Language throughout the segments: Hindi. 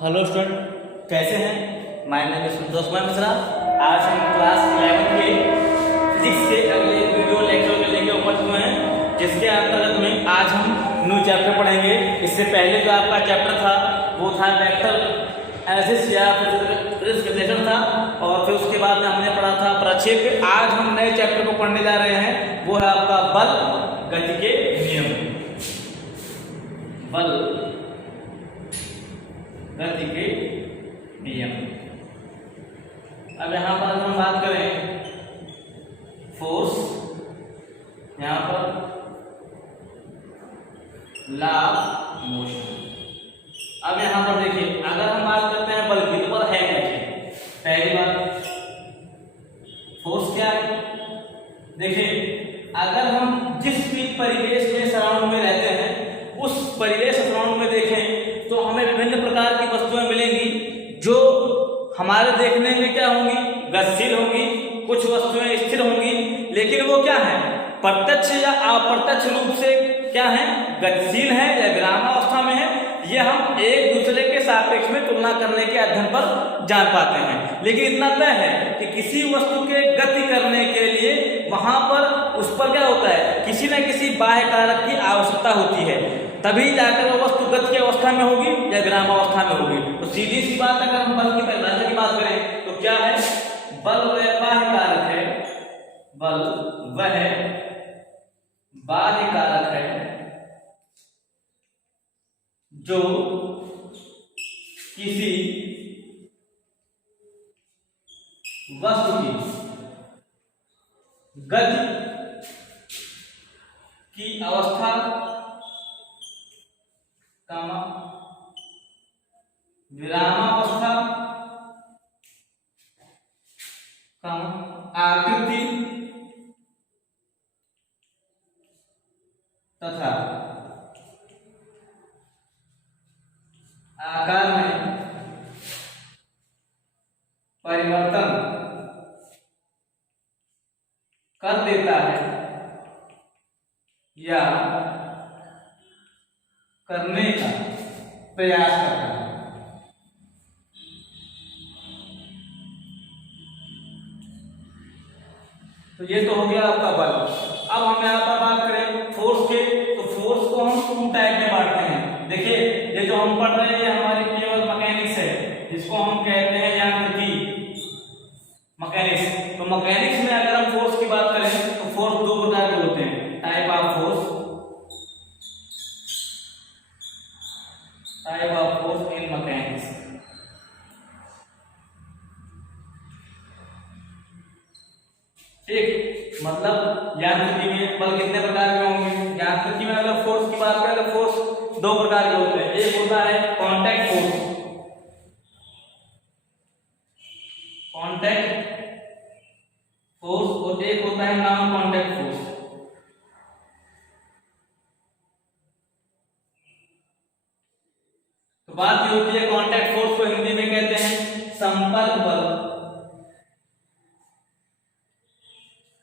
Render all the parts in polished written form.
हेलो स्टूडेंट, कैसे हैं? My name is Santosh Kumar Mishra. आज हम क्लास 11 के फिजिक्स के अगले वीडियो लेक्चर के लेके उपस्थित हुए हैं, जिसके अंतर्गत में आज हम न्यू चैप्टर पढ़ेंगे। इससे पहले जो आपका चैप्टर था वो था वेक्टर एनालिसिस या रिप्रेजेंटेशन था, और फिर उसके बाद में हमने पढ़ा था प्रक्षेप। आज हम नए चैप्टर को पढ़ने जा रहे हैं, वो है आपका बल गति के नियम। बल गति के नियम। अब यहां पर हम बात करें फोर्स, यहां पर लॉ ऑफ मोशन। अब यहां पर देखिए, अगर हम बात करते हैं बल की, तो बल है क्या? पहली बात, फोर्स क्या है? देखिए, अगर हम जिस भी परिवेश में सराउंड में रहते हैं, उस परिवेश सराउंड में देखें तो हमें विभिन्न प्रकार की वस्तुएं मिलेंगी जो हमारे देखने में क्या होंगी? गतिशील होंगी। कुछ वस्तुएं स्थिर होंगी, लेकिन वो क्या है? प्रत्यक्ष या अप्रत्यक्ष रूप से क्या है? गतिशील है या विरामावस्था में है। ये हम एक दूसरे के सापेक्ष में तुलना करने के अध्ययन पर जान पाते हैं। लेकिन इतना तय है कि किसी वस्तु के गति करने के लिए वहां पर उस पर क्या होता है? किसी न किसी बाह्य कारक की आवश्यकता होती है, तभी जाकर वो वस्तु गति की अवस्था में होगी या विरामावस्था में होगी। तो सीधी सी बात, अगर हम बल की परिभाषा की बात करें तो क्या है? बल वह बाह्य कारक है, बल वह बाह्य कारक है जो किसी वस्तु की गति की अवस्था विरामावस्था आकृति तथा आकार में परिवर्तन कर देता है या करने का प्रयास करता है। तो ये तो हो गया आपका बल। अब हम यहाँ पर बात करें फोर्स के, तो फोर्स को हम 2 टाइप में बांटते हैं। देखिए, ये जो हम पढ़ रहे हैं ये हमारी केवल मैकेनिक्स है, जिसको हम कहते हैं यांत्रिकी, मैकेनिक्स। तो मैकेनिक्स में अगर हम फोर्स की बात करें तो फोर्स 2 प्रकार के होते हैं। Type of force in mechanics. ठीक, मतलब यांत्रिकी में बल कितने प्रकार के होंगे? यांत्रिकी में अगर फोर्स की बात करें तो फोर्स 2 प्रकार के होते हैं। एक होता है कांटेक्ट फोर्स, और एक होता है नॉन कांटेक्ट फोर्स। तो बात ये होती है, कांटेक्ट फोर्स को हिंदी में कहते हैं संपर्क बल,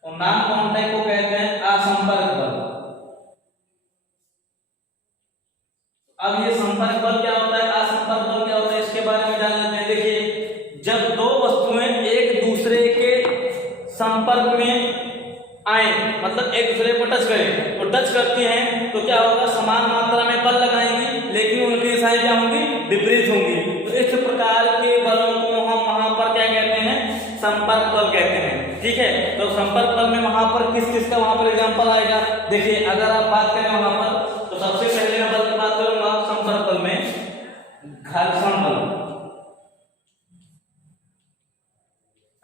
और नॉन कांटेक्ट को कहते हैं असंपर्क बल। अब ये संपर्क बल क्या होता है, असंपर्क बल क्या होता है, इसके बारे में जान लेते हैं। देखिए, जब 2 वस्तुएं एक दूसरे के संपर्क में आए, मतलब एक दूसरे को टच करें, तो टच करती हैं तो क्या होगा? समान मात्रा में बल लगाएंगी, लेकिन उनकी दिशाएं क्या होंगी? विपरीत होंगी। तो इस प्रकार के बलों को हम वहां पर क्या कहते हैं? संपर्क बल कहते हैं। ठीक है, तो संपर्क बल में वहां पर किस किस का वहां पर एग्जांपल आएगा? देखिए, अगर आप बात करें वहां पर, तो सबसे पहले मैं बल की बात करूंगा संपर्क बल में घर्षण बल।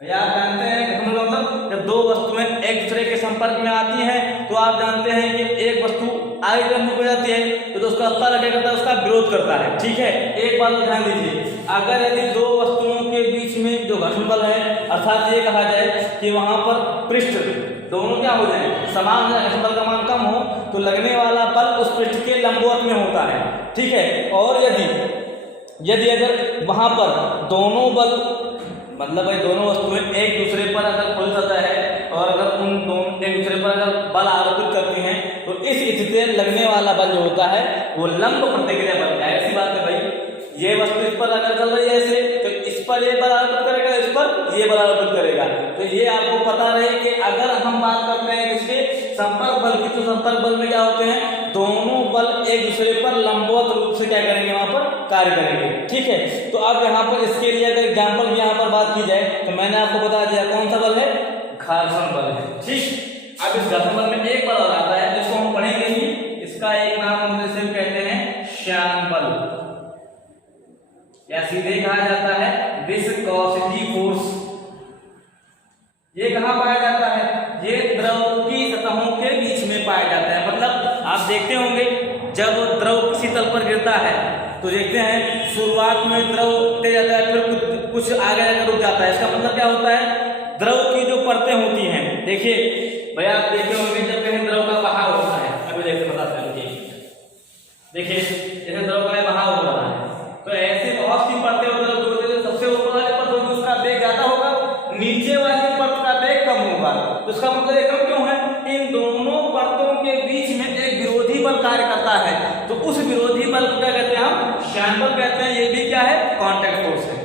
आप जानते हैं घर्षण मतलब जब 2 वस्तुएं एक दूसरे के संपर्क में आती हैं, तो आप जानते हैं कि एक वस्तु आगे जब हो जाती है तो उसका पल क्या करता है? उसका विरोध करता है। ठीक है, एक बात ध्यान दीजिए, अगर यदि 2 वस्तुओं के बीच में जो घर्षण बल है, अर्थात ये कहा जाए कि वहां पर पृष्ठ दोनों क्या हो जाए? समान, घर्षण बल का मान कम हो तो लगने वाला बल उस पृष्ठ के लंबवत में होता है। ठीक है, और यदि अगर वहां पर दोनों बल, मतलब भाई दोनों वस्तुएं एक दूसरे पर अगर खुल जाता है और अगर उन दोनों एक दूसरे पर अगर बल आरोपित करती हैं, तो इस स्थिति में लगने वाला बल जो होता है वो लंब प्रतिक्रिया बल है। ऐसी बात है भाई, ये वस्तु इस पर अगर चल रही है ऐसे तो इस पर ये बल आरोपित करेगा, इस पर ये बल आरोपित करेगा। तो ये आपको पता रहे कि अगर हम बात करते हैं किसके संपर्क बल की, तो संपर्क बल में क्या होते हैं, दोनों बल एक दूसरे पर लंबवत रूप से क्या करेंगे, वहां पर कार्य करेंगे। ठीक है, तो अब यहाँ पर इसके लिए अगर एग्जाम्पल की यहाँ पर बात की जाए तो मैंने आपको बता दिया कौन सा बल है, घर्षण बल है। ठीक, अब इस घर्षण बल में एक बल और आता है जिसको हम पढ़ेंगे ही, इसका एक नाम हम जैसे कहते हैं श्यान बल, या सीधे कहा जाता है विस्कोसिटी फोर्स। ये कहां पाया जाता है, ये द्रव की सतहों के बीच में पाया जाता है। मतलब आप देखते होंगे जब द्रव किसी तल पर गिरता है तो देखते हैं शुरुआत में द्रव तेज जाता है, फिर कुछ आगे जाकर रुक जाता है। इसका मतलब क्या होता है, द्रव की जो परतें होती हैं, देखिए भैया आप देखे होंगे जब कहीं द्रव का बहाव होता है, अभी देखते बता चलिए, देखिए जैसे द्रव का बहाव हो रहा है तो ऐसे बहुत सी परतें द्रव जो होते हैं, सबसे ऊपर वाले परत होगी उसका वेग ज्यादा होगा, नीचे वाली परत का वेग कम होगा। तो इसका मतलब ये कम क्यों है, इन दोनों परतों के बीच में एक विरोधी बल कार्य करता है, तो उस विरोधी बल को क्या कहते हैं, हम श्यान बल कहते हैं। ये भी क्या है, कांटेक्ट फोर्स है।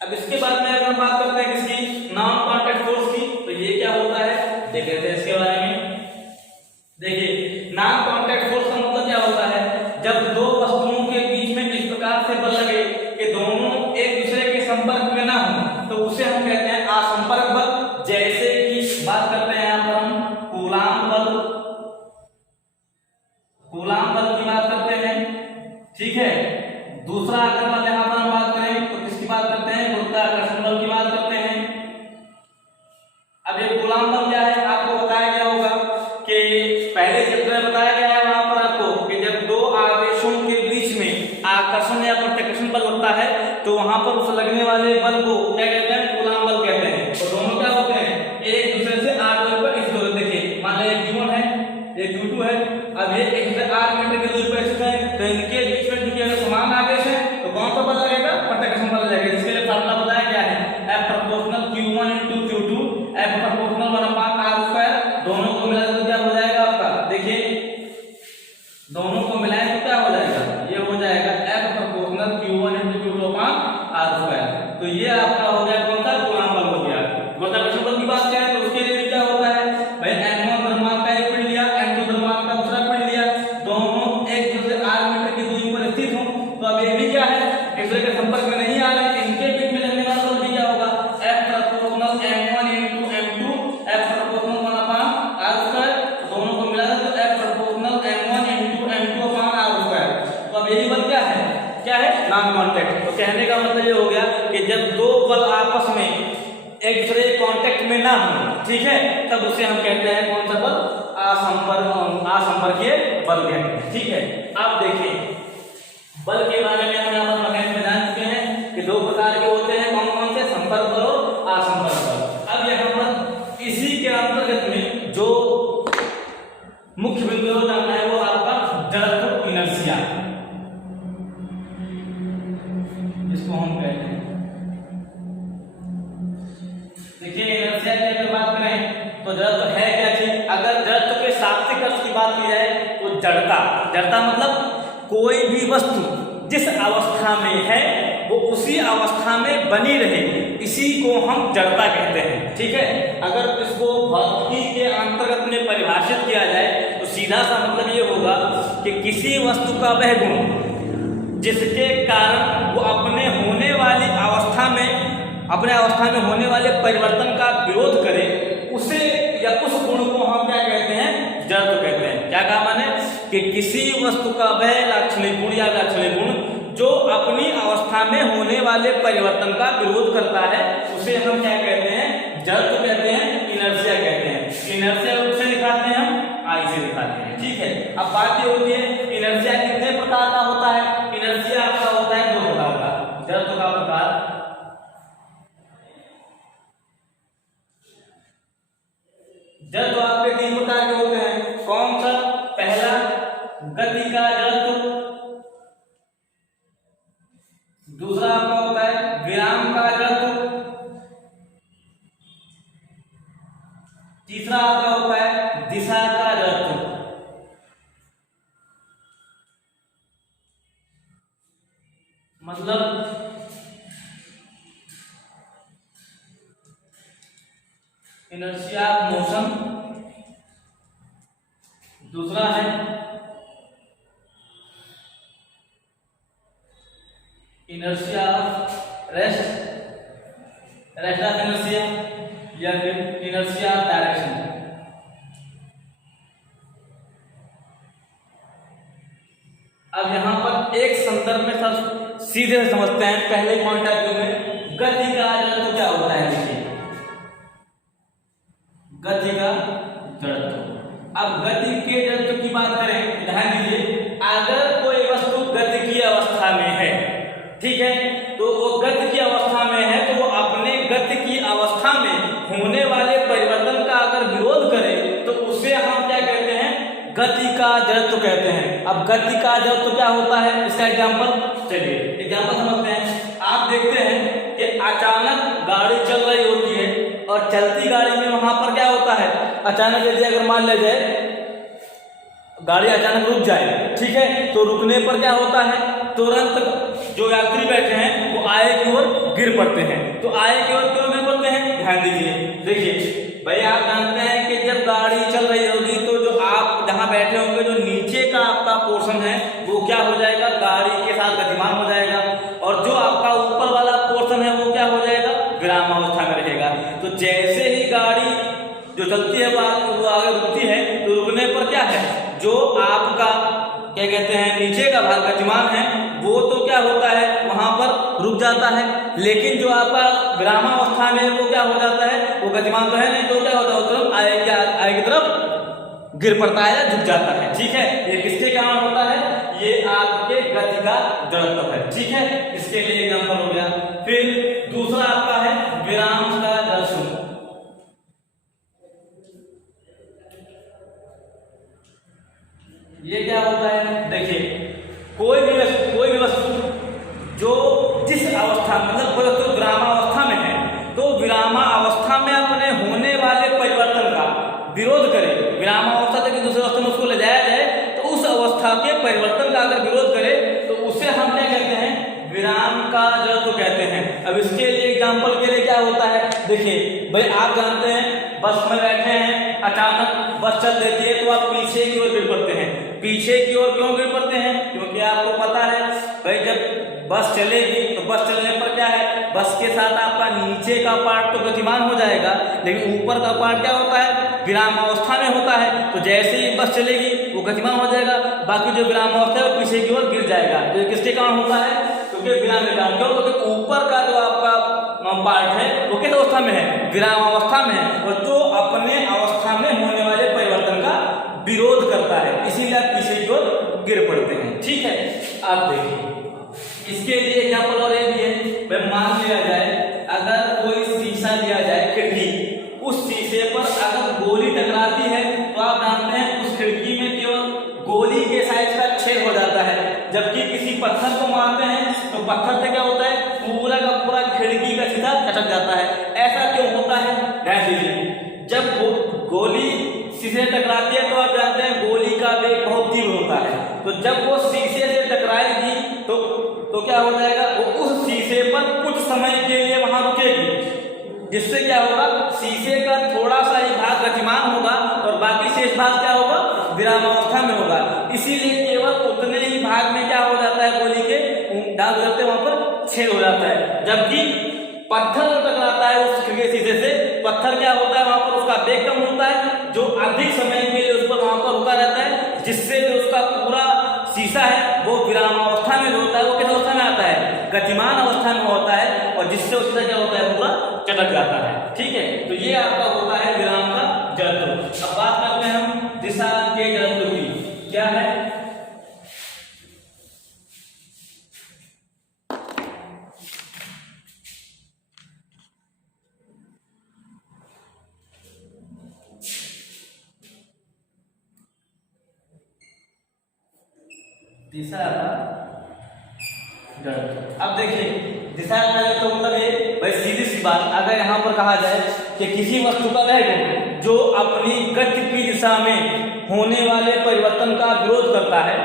अब इसके बाद में अगर हम बात करते हैं किसकी, नॉन कांटेक्ट फोर्स की, तो ये क्या होता है देख लेते हैं इसके बारे में। देखिए नॉन कांटेक्ट फोर्स का मतलब क्या होता है, जब दो वस्तुओं के बीच में इस प्रकार से बल लगे कि दोनों एक दूसरे के संपर्क में ना हो, तो उसे हम कहते हैं असंपर्क बल। जैसे कि बात करते हैं यहां पर हम कूलाम बल, कूलाम बल की बात करते हैं। ठीक है, दूसरा अगर बल यहां पर हम बात करें तो किसकी बात करते हैं, गुरुत्वाकर्षण बल की बात करते हैं। अब ये कूलाम बल क्या है, आपको बताया गया होगा कि पहले चैप्टर में बताया गया है वहां पर आपको कि जब दो आवेशों के बीच में आकर्षण या प्रतिकर्षण बल होता है तो वहां पर उस लगने वाले बल को क्या कहते हैं, कूलाम बल कहते हैं। और दोनों क्या होते हैं, एक दूसरे से r दूरी पर इस दूरी, देखिए मान लीजिए q1 है, ये q2 है, अब ये एक दूसरे r मीटर की दूरी पर स्थित है, तो इनके बीच में चूंकि अगर समान आवेश है तो कौन सा बल लगेगा, प्रतिकर्षण बल लगेगा। जिसके लिए फार्मूला बताया गया है F proportional q1 * q2, F proportional 1/r²। दोनों को मिलाकर तो क्या हो जाएगा आपका, देखिए दोनों को मिलाएं तो क्या हो जाएगा, ये हो जाएगा F प्रोपोर्शनल q1 * q2/r²। तो ये आपका हो गया कौन सा, कूलाम बल हो गया। गुरुत्वाकर्षण बल की बात करें तो उसके लिए क्या होता है भाई, n1 द्रव्यमान का एक पिंड लिया, n2 द्रव्यमान का दूसरा पिंड लिया, दोनों एक दूसरे r मीटर की दूरी पर स्थित हो, तो अब ये भी क्या है, एक दूसरे के संपर्क में नहीं आ रहे, इनके बीच में लगने वाला बल भी क्या होगा, F proportional m1 * m2, F proportional 1/r²। दोनों को मिला तो F प्रोपोर्शनल m1 * m2/r²। तो अब यही बल क्या है, क्या है, नॉन कांटेक्ट। तो कहने का मतलब ये हो गया कि जब दो बल आपस में एक दूसरे कांटेक्ट में ना हो, ठीक है, तब उसे हम कहते हैं कौन सा बल, असंपर्कीय बल कहते हैं। ठीक है, अब देखिए बल के बारे में हम यहाँ पर मैकेनिक्स में जान चुके हैं कि दो प्रकार के होते हैं, कौन कौन से, संपर्क बल और असंपर्क बल। अब यहाँ पर इसी के अंतर्गत में जो मुख्य बिंदु जानना है वो आपका जड़त्व, इनर्शिया, इसको हम कहते हैं। देखिए इनर्शिया की अगर बात करें तो जड़त्व है क्या चीज, अगर जड़त्व के शाब्दिक अर्थ की बात की जाए तो जड़ता, जड़ता मतलब कोई भी वस्तु जिस अवस्था में है वो उसी अवस्था में बनी रहे, इसी को हम जड़ता कहते हैं। ठीक है, अगर इसको भौतिकी के अंतर्गत में परिभाषित किया जाए तो सीधा सा मतलब ये होगा कि किसी वस्तु का वह गुण जिसके कारण वो अपने होने वाली अवस्था में, अपने अवस्था में होने वाले परिवर्तन का विरोध करे, उसे या उस गुण को हम क्या कहते हैं, जड़त्व कहते हैं। क्या कहा मैंने कि किसी वस्तु का वह लाक्षणिक गुण या लाक्षणिक गुण जो अपनी अवस्था में होने वाले परिवर्तन का विरोध करता है, उसे हम क्या कहते हैं, जड़त्व कहते हैं, इनर्शिया कहते हैं। इनर्शिया से दिखाते हैं हम, आई से दिखाते हैं। ठीक है, अब बात ये होती है इनर्शिया कितने प्रकार का होता है, इनर्शिया आपका होता है दो प्रकार का। जड़त्व का प्रकार, जड़त्व आपके तीन प्रकार के होते हैं। कौन सा, पहला गति का जड़त्व, दूसरा आपका होता है विराम का जड़त्व, तीसरा आपका होता है दिशा का जड़त्व। मतलब इनर्शिया ऑफ मोशन, दूसरा है inertia of rest, rest of inertia, या फिर इनर्शिया ऑफ डायरेक्शन। अब यहां पर एक संदर्भ में सब सीधे समझते हैं। पहले पॉइंट ऑफ व्यू में गति का जड़त्व क्या होता है, देखिए गति का जड़त्व। अब गति के जड़त्व की बात करें, ध्यान दीजिए, अगर कोई वस्तु गति की अवस्था में है, ठीक है, तो वो गति की अवस्था में है, तो वो अपने गति की अवस्था में होने वाले परिवर्तन का अगर विरोध करे तो उसे हम क्या कहते हैं, गति का जड़त्व कहते हैं। अब गति का जड़त्व क्या होता है, इसका एग्जांपल, चलिए एग्जांपल समझते हैं। आप देखते हैं कि अचानक गाड़ी चल रही होती है और चलती गाड़ी में वहां पर क्या होता है, अचानक यदि अगर मान लिया जाए गाड़ी अचानक रुक जाए, ठीक है, तो रुकने पर क्या होता है, तुरंत जो यात्री बैठे हैं वो आए की ओर गिर पड़ते हैं। तो आए की ओर क्यों गिर पड़ते हैं, ध्यान दीजिए। देखिए भाई, आप जानते हैं कि जब गाड़ी चल रही होगी तो जो आप जहां बैठे होंगे, जो नीचे का आपका पोर्शन है वो क्या हो जाएगा, गाड़ी के साथ गतिमान हो जाएगा, और जो आपका ऊपर वाला पोर्शन है वो क्या हो जाएगा, विरामावस्था में रहेगा। तो जैसे ही गाड़ी जो चलती है वो आगे रुकती है, तो रुकने पर क्या है, जो आपका क्या कहते हैं नीचे का भाग गतिमान है वो तो क्या होता है, वहां पर रुक जाता है। लेकिन जो आपका विरामावस्था में वो क्या हो जाता है, वो गतिमान तो है नहीं, तो क्या होता है, तुरंत आगे की तरफ गिर पड़ता है या झुक जाता है। ठीक है, ये किसके कारण होता है, ये आपके गति का जड़त्व है। ठीक है, इसके लिए एग्जांपल हो गया। फिर दूसरा आपका है विराम का जड़त्व। ये क्या होता है, देखिए कोई भी वस्तु जो जिस अवस्था मतलब वस्तु विरामावस्था में है, तो विरामावस्था में अपने होने वाले परिवर्तन का विरोध करे, विरामावस्था से दूसरी अवस्था में उसको ले जाया जाए, तो उस अवस्था के परिवर्तन का अगर विरोध करे तो उसे हम क्या कहते हैं, विराम का जड़त्व कहते हैं। अब इसके लिए एग्जांपल के लिए क्या होता है, देखिए भाई आप जानते हैं बस में बैठे हैं, अचानक बस चल देती है तो आप पीछे की ओर गिर पड़ते हैं। पीछे की ओर क्यों गिर पड़ते हैं, क्योंकि आपको पता है भाई जब बस चलेगी तो बस चलने पर क्या है, बस के साथ आपका नीचे का पार्ट तो गतिमान हो जाएगा, लेकिन ऊपर का पार्ट क्या होता है, विरामावस्था में होता है। तो जैसे ही बस चलेगी वो गतिमान हो जाएगा, बाकी जो विरामावस्था है वो पीछे की ओर गिर जाएगा। तो किसके कारण होता है, क्योंकि विराम के कारण। क्यों, क्योंकि ऊपर का जो आपका पार्ट है वो किस अवस्था में है, विरामावस्था में है, और जो अपने अवस्था में होने वाले परिवर्तन का विरोध करता है, इसीलिए आप पीछे की ओर गिर पड़ते हैं। ठीक है, आप देखिए इसके लिए एग्जांपल और ये भी है, भाई मान लिया जाए अगर कोई शीशा लिया जाए, खिड़की, उस शीशे पर अगर गोली टकराती है तो आप जानते हैं उस खिड़की में केवल गोली के साइज का छेद हो जाता है, जबकि किसी पत्थर को मारते हैं तो पत्थर से क्या होता है, पूरा का पूरा खिड़की का सीधा चटक जाता है। ऐसा क्यों होता है, ध्यान दीजिए, जब गोली शीशे से टकराती है तो आप जानते हैं गोली का वेग बहुत तीव्र होता है, तो जब वो शीशे से टकराएगी तो क्या हो जाएगा, वो उस शीशे पर कुछ समय के लिए वहां रुकेगी, जिससे क्या होगा, शीशे का थोड़ा सा ही भाग गतिमान होगा और बाकी शेष भाग क्या होगा, विरामावस्था में होगा। इसीलिए केवल उतने ही भाग में क्या हो जाता है, गोली के दाग हो जाते हैं, वहां पर छेद हो जाता है। जबकि पत्थर टकराता है उस शीशे से, पत्थर क्या होता है, वहां पर उसका वेग कम होता है, जो अधिक समय के लिए उस पर वहां पर रुका रहता है, जिससे जो उसका पूरा शीशा है वो विरामावस्था में होता है, वो किस अवस्था में आता है, गतिमान अवस्था में होता है, और जिससे उसका क्या होता है, पूरा चटक जाता है। ठीक है, तो ये आपका होता है विराम का जड़त्व। अब बात करते हैं हम दिशा के जड़त्व की, क्या है, दिशा का जड़त्व। अब देखिए दिशा का जड़त्व मतलब ये, भाई सीधी सी बात, अगर यहाँ पर कहा जाए कि किसी वस्तु का वेग जो अपनी गति की दिशा में होने वाले परिवर्तन का विरोध करता है,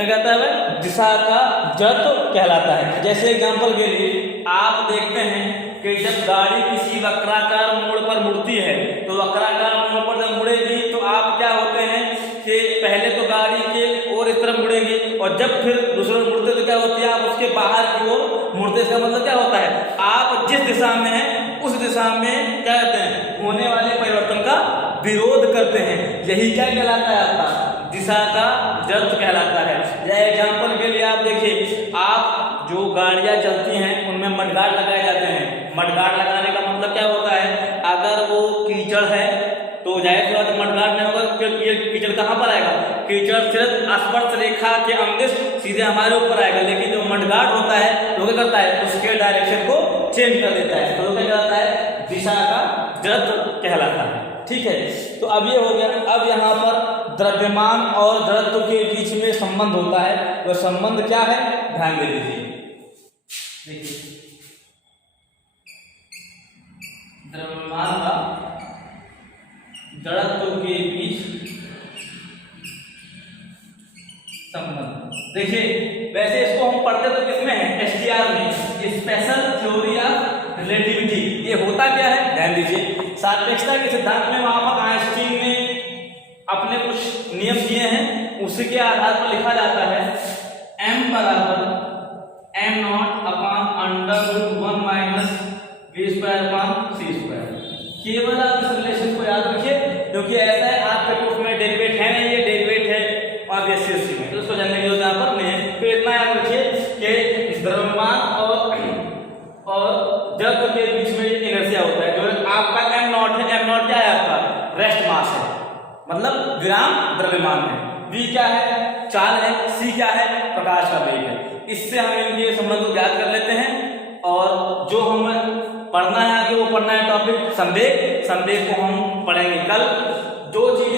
क्या कहता है भाई, दिशा का जड़त्व कहलाता है। जैसे एग्जांपल के लिए आप देखते हैं कि जब गाड़ी किसी वक्राकार मोड़ पर मुड़ती है तो वक्राकार मोड़ पर जब मुड़ेगी तो आप क्या होते हैं कि पहले तो गाड़ी के और इस तरफ मुड़ेंगे और जब फिर दूसरे मुड़ते तो क्या होती है, आप उसके बाहर की ओर मुड़ते। इसका मतलब क्या होता है, आप जिस दिशा में हैं उस दिशा में क्या कहते हैं, होने वाले परिवर्तन का विरोध करते हैं। यही क्या कहलाता है, आपका दिशा का जड़त्व कहलाता है। या एग्जाम्पल के लिए आप देखिए, आप जो गाड़ियां चलती हैं उनमें मडगार्ड लगाए जाते हैं। मडगार्ड लगाने का मतलब क्या होता है, अगर वो कीचड़ है तो जाहिर सी बात है मडगार्ड नहीं होगा, कीचड़ कहाँ पर आएगा, कीचड़ सिर्फ स्पर्श रेखा के अंदिश सीधे हमारे ऊपर आएगा। लेकिन जो मडगार्ड होता है वो क्या करता है, उसके डायरेक्शन को चेंज कर देता है, तो क्या कहलाता है, दिशा का जड़त्व कहलाता है। ठीक है, तो अब ये हो गया। अब यहाँ पर द्रव्यमान और जड़त्व के बीच में संबंध होता है, तो संबंध क्या है, ध्यान दे दीजिए। देखिए द्रव्यमान का जड़त्व के बीच संबंध। देखिए वैसे इसको हम पढ़ते तो किसमें है, एसटीआर में, स्पेशल थ्योरी ऑफ रिलेटिविटी। ये होता क्या है, ध्यान दीजिए। सापेक्षता के सिद्धांत में वहां पर आइंस्टीन ने अपने कुछ नियम दिए हैं, उसी के आधार पर लिखा जाता है m बराबर m0/√1 माइनस v²/c²। केवल आप इस रिलेशन को याद रखिए, क्योंकि ऐसा है आपके कोर्स में डेरिवेट है नहीं, ये डेरिवेट है ऑब्वियसली उसी में, तो उसको जानने की जरूरत यहाँ पर नहीं है। तो इतना याद रखिए कि द्रव्यमान और जड़त्व के बीच में इनर्शिया होता है। जो आपका m0 है, m0 क्या है, आपका रेस्ट मास है, मतलब विराम द्रव्यमान है। v क्या है, चाल है। c क्या है, प्रकाश का वेग है। इससे हम इनके संबंध को ज्ञात कर लेते हैं। और जो हमें पढ़ना है आगे, वो पढ़ना है टॉपिक संवेग। संवेग को हम पढ़ेंगे कल। जो चीज